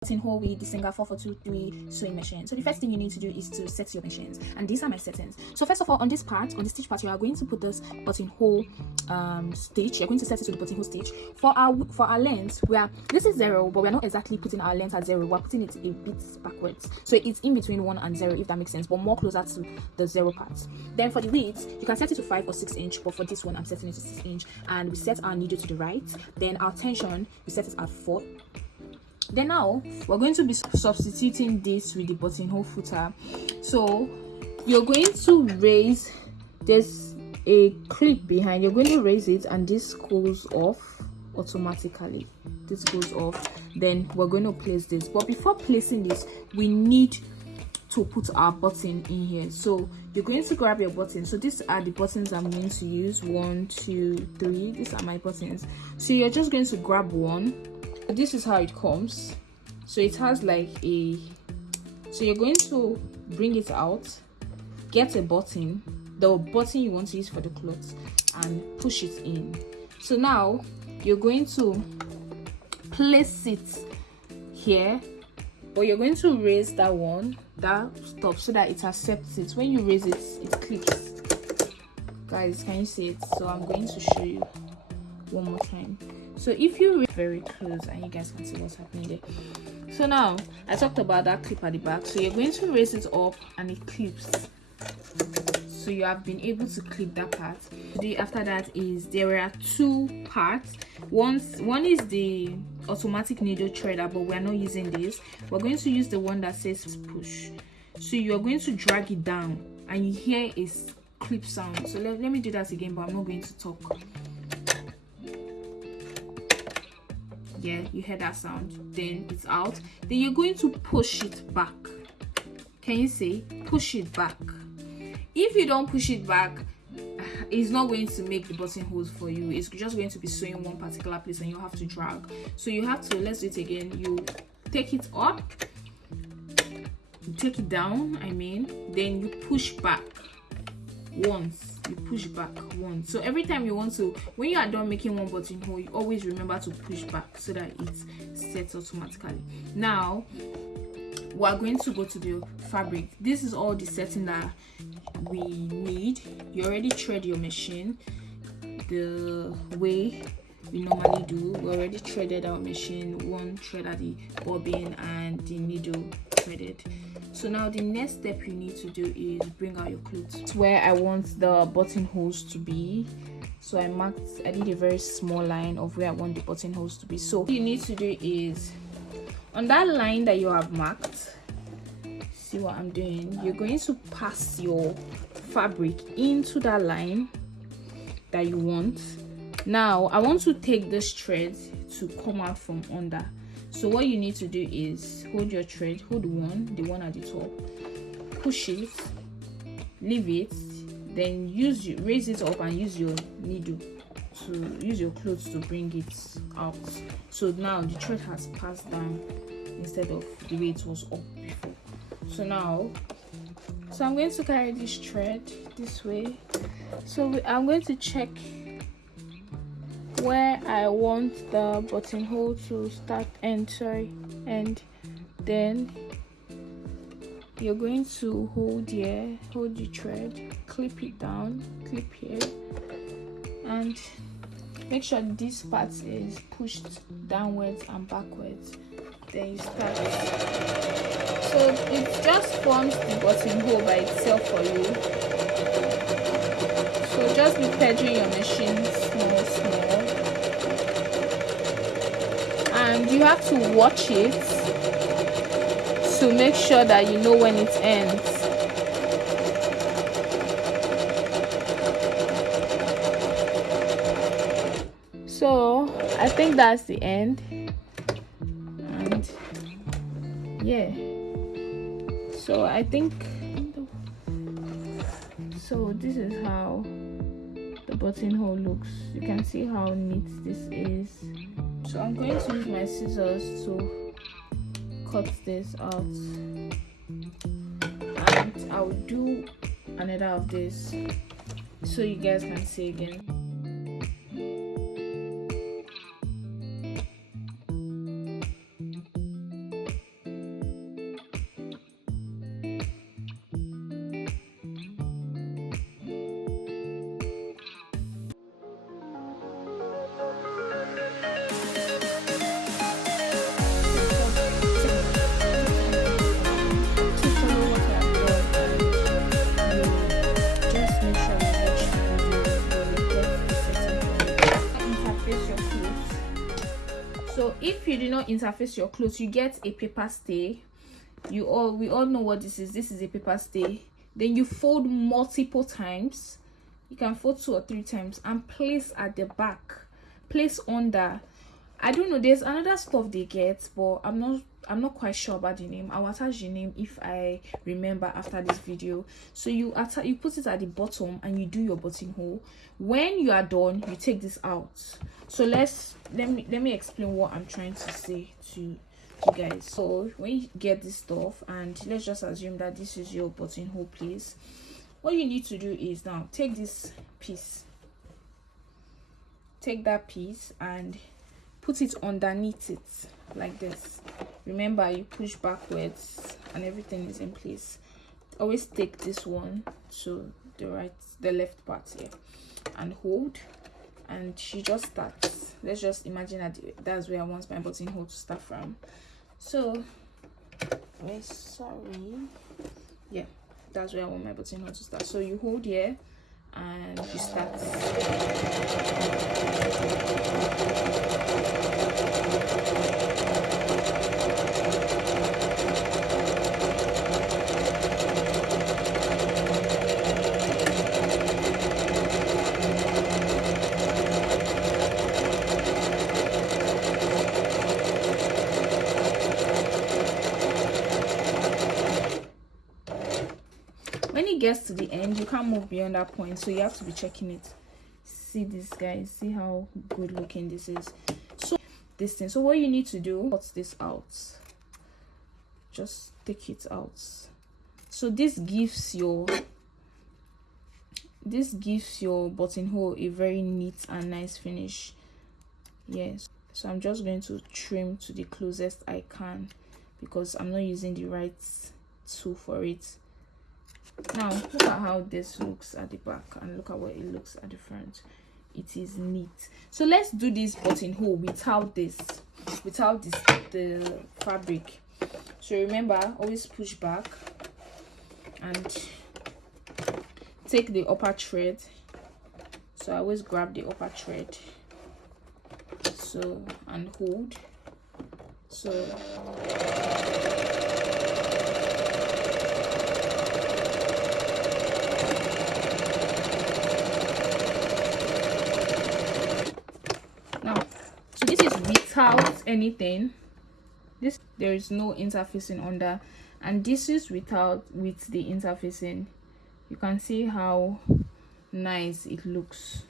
buttonhole with the Singer 4423 sewing machine. So the first thing you need to do is to set your machines, and these are my settings. So first of all, on this part, on the stitch part, you are going to put this buttonhole stitch. You're going to set it to the buttonhole stitch. For our length, this is 0, but we're not exactly putting our length at 0. We're putting it a bit backwards, so it's in between 1 and 0, if that makes sense, but more closer to the 0 part. Then for the width, you can set it to 5 or 6 inch, but for this one I'm setting it to 6 inch, and we set our needle to the right. Then our tension, we set it at 4. Then now we're going to be substituting this with the buttonhole footer. So you're going to raise, there's a clip behind, you're going to raise it, and this goes off automatically. This goes off. Then we're going to place this, but before placing this, we need to put our button in here. So you're going to grab your button. So these are the buttons I'm going to use. 1, 2, 3. These are my buttons. So you're just going to grab one. This is how it comes. So it has like a, so you're going to bring it out, get a button, the button you want to use for the clothes, and push it in. So now you're going to place it here, but you're going to raise that one, that stop, so that it accepts it. When you raise it, it clicks. Guys, can you see it? So I'm going to show you one more time. So if you read very close, and you guys can see what's happening there. So now I talked about that clip at the back. So you're going to raise it up and it clips. So you have been able to clip that part. After that is, there are 2 parts. One is the automatic needle threader, but we're not using this. We're going to use the one that says push. So you're going to drag it down, and you hear a clip sound. So let me do that again, but I'm not going to talk. Yeah, you hear that sound. Then it's out. Then you're going to push it back. Can you see? Push it back. If you don't push it back, it's not going to make the buttonholes for you. It's just going to be sewing one particular place, and you have to drag. So you have to, let's do it again. You take it up, you take it down, then you push back once. You push back once. So every time you want to, when you are done making one buttonhole, you always remember to push back so that it sets automatically. Now we are going to go to the fabric. This is all the setting that we need. You already thread your machine the way we normally do. We already threaded our machine, one thread at the bobbin and the needle threaded. So now the next step you need to do is bring out your clothes. It's where I want the buttonholes to be. So I did a very small line of where I want the buttonholes to be. So what you need to do is, on that line that you have marked, see what I'm doing, you're going to pass your fabric into that line that you want. Now I want to take this thread to come out from under. So what you need to do is hold your thread, hold the one at the top, push it, leave it, then raise it up and use your needle to use your clothes to bring it out. So now the thread has passed down instead of the way it was up before. So now, I'm going to carry this thread this way. So I'm going to check where I want the buttonhole to start and then you're going to hold the thread, clip it down, clip here, and make sure this part is pushed downwards and backwards. Then you start. So it just forms the buttonhole by itself for you. So just be pedalling your machine small. And you have to watch it to make sure that you know when it ends. So I think that's the end. And yeah, so I think so this is how the buttonhole looks. You can see how neat this is. So I'm going to use my scissors to cut this out, and I'll do another of this so you guys can see again. you do not interface your clothes, you get a paper stay. We all know what this is. This is a paper stay. Then you fold multiple times. You can fold 2 or 3 times and place at the back, place under. I don't know, there's another stuff they get, but I'm not quite sure about the name. I'll attach the name if I remember after this video. So you put it at the bottom and you do your buttonhole. When you are done, you take this out. So let me explain what I'm trying to say to you guys. So when you get this stuff, and let's just assume that this is your buttonhole place, what you need to do is now take this piece, take that piece and put it underneath it like this. Remember, you push backwards and everything is in place. Always take this one to the left part here and hold, and she just starts. Let's just imagine that that's where I want my buttonhole to start from. So yeah, that's where I want my buttonhole to start. So you hold here and you start. When it gets to the end, you can't move beyond that point, so you have to be checking it. See this, guys, see how good looking this is. So this thing, so what you need to do, cut this out, just take it out. So this gives your buttonhole a very neat and nice finish. Yes, so I'm just going to trim to the closest I can because I'm not using the right tool for it. Now look at how this looks at the back and look at what it looks at the front. It is neat. So let's do this buttonhole without the fabric. So remember, always push back and take the upper thread. So I always grab the upper thread, so, and hold. So this is without anything. There is no interfacing under, and this is with the interfacing. You can see how nice it looks.